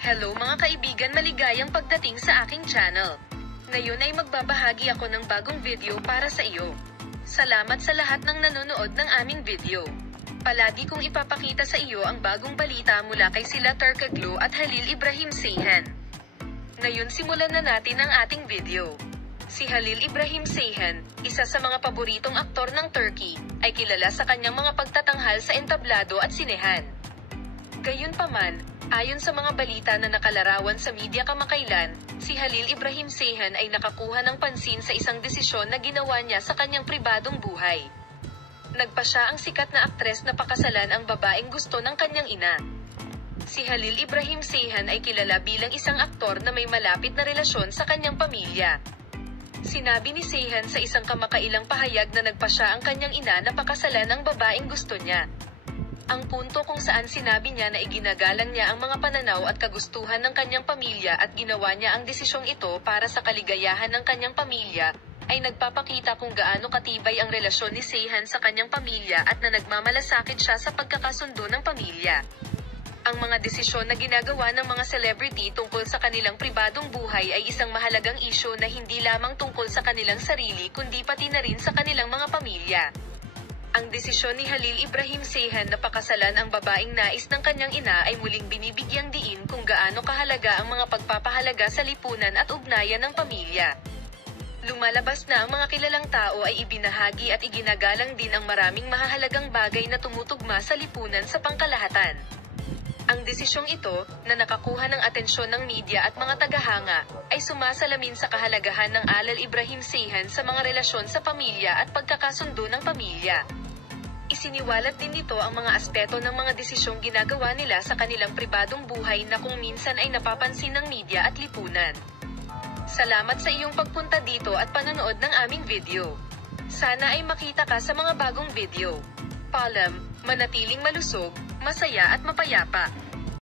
Hello mga kaibigan, maligayang pagdating sa aking channel. Ngayon ay magbabahagi ako ng bagong video para sa iyo. Salamat sa lahat ng nanonood ng aming video. Palagi kong ipapakita sa iyo ang bagong balita mula kay sila Turkoglu at Halil Ibrahim Ceyhan. Ngayon simulan na natin ang ating video. Si Halil Ibrahim Ceyhan, isa sa mga paboritong aktor ng Turkey, ay kilala sa kanyang mga pagtatanghal sa entablado at sinehan. Gayunpaman, ayon sa mga balita na nakalarawan sa media kamakailan, si Halil Ibrahim Ceyhan ay nakakuha ng pansin sa isang desisyon na ginawa niya sa kanyang pribadong buhay. Nagpa siya ang sikat na aktres na pakasalan ang babaeng gusto ng kanyang ina. Si Halil Ibrahim Ceyhan ay kilala bilang isang aktor na may malapit na relasyon sa kanyang pamilya. Sinabi ni Ceyhan sa isang kamakailang pahayag na nagpa siya ang kanyang ina na pakasalan ang babaeng gusto niya. Ang punto kung saan sinabi niya na iginagalang niya ang mga pananaw at kagustuhan ng kanyang pamilya at ginawa niya ang desisyong ito para sa kaligayahan ng kanyang pamilya, ay nagpapakita kung gaano katibay ang relasyon ni Ceyhan sa kanyang pamilya at na nagmamalasakit siya sa pagkakasundo ng pamilya. Ang mga desisyon na ginagawa ng mga celebrity tungkol sa kanilang pribadong buhay ay isang mahalagang isyu na hindi lamang tungkol sa kanilang sarili kundi pati na rin sa kanilang mga pamilya. Ang desisyon ni Halil Ibrahim Ceyhan na pakasalan ang babaeng nais ng kanyang ina ay muling binibigyang diin kung gaano kahalaga ang mga pagpapahalaga sa lipunan at ugnayan ng pamilya. Lumalabas na ang mga kilalang tao ay ibinahagi at iginagalang din ang maraming mahahalagang bagay na tumutugma sa lipunan sa pangkalahatan. Ang desisyong ito, na nakakuha ng atensyon ng media at mga tagahanga, ay sumasalamin sa kahalagahan ng Halil Ibrahim Ceyhan sa mga relasyon sa pamilya at pagkakasundo ng pamilya. Isiniwalat din nito ang mga aspeto ng mga desisyong ginagawa nila sa kanilang pribadong buhay na kung minsan ay napapansin ng media at lipunan. Salamat sa iyong pagpunta dito at panonood ng aming video. Sana ay makita ka sa mga bagong video. Paalam, manatiling malusog, masaya at mapayapa.